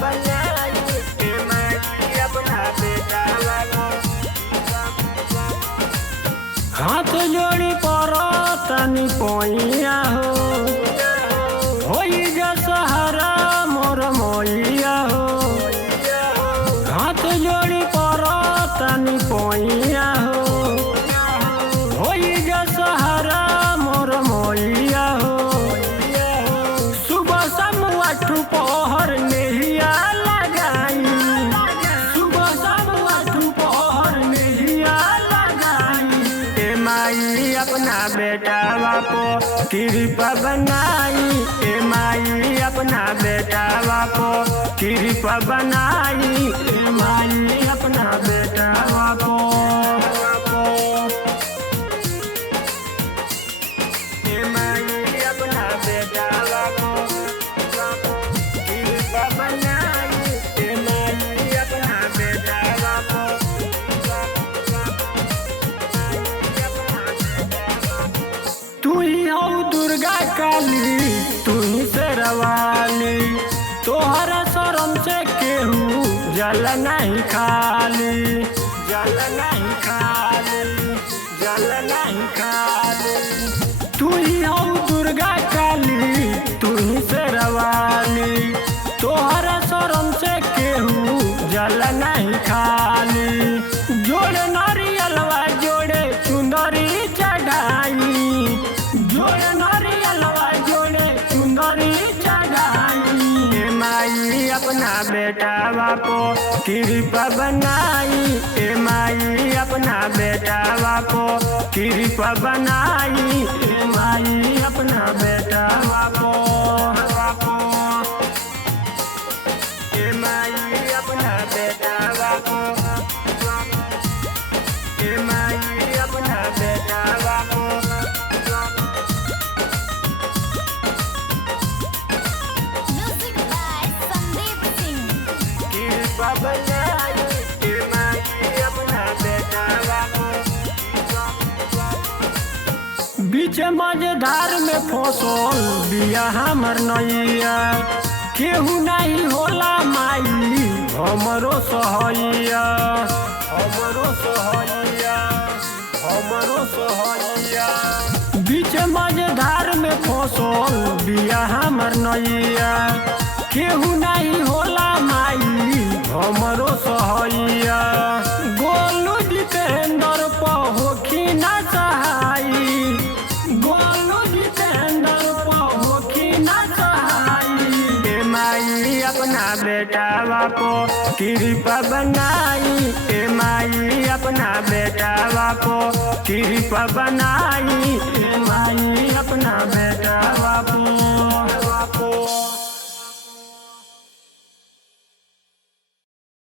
बनाई ए माई अपना बेटावा को। हाथ जोड़ी परो तनी पोइया हो जा सहारा मोर मोइया हो। हाथ जोड़ी परो तनी पोइया हो जा सहारा मोर मोइया हो। सुबह शाम आठू पहर नेहिया लगाई, सुबह शाम आठू पहर नेहिया लगाई ए माई अपना बेटावा को कृपा बनाई ए माई अपना बेटावा को कृपा बनाई ए माई अपना बेटावा को। ए माई अपना बेटावा को कृपा बनाई ए माई अपना बेटावा को। तू ही हो दुर्गा काली तू ही शेरवाली, तोहरा शरण से केहू जल नहीं खाली, जल नहीं खाली, जल नहीं खाली। तू ही हो दुर्गा काली तू ही शेरवाली, तोहरा शरण से केहू जल नहीं खाली। जोड़े नारियलवा जोड़े चुंदरी चढ़ाई, जोड़े नारियलवा जोड़े चुंदरी चढ़ाई ए माई अपना बेटावा को कृपा बनाई ए माई अपना बेटावा को कृपा बनाई ए माई अपना बेटावा को। ए माई अपना बेटावा को ए माई अपना बेटावा को। Music by Sandeep Singh. कृपा बनाई ए माई अपना बेटावा को। बीच मझधार में फसल बिया हमर नैया, केहू नहीं होला माई हमरो सहैया, हमरो सहैया, हमरो सहैया। बीच मझधार में फसल बिया हमर नैया, केहू नहीं होला माई हमरो सहैया। गोलू जितेंद्र पहोखी न सहाई, गोलू जितेंद्र पहोखी न सहाई ए माई अपना बेटावा को कृपा बनाई ए माई अपना बेटावा को कृपा बनाई ए माई अपना बेटावा को।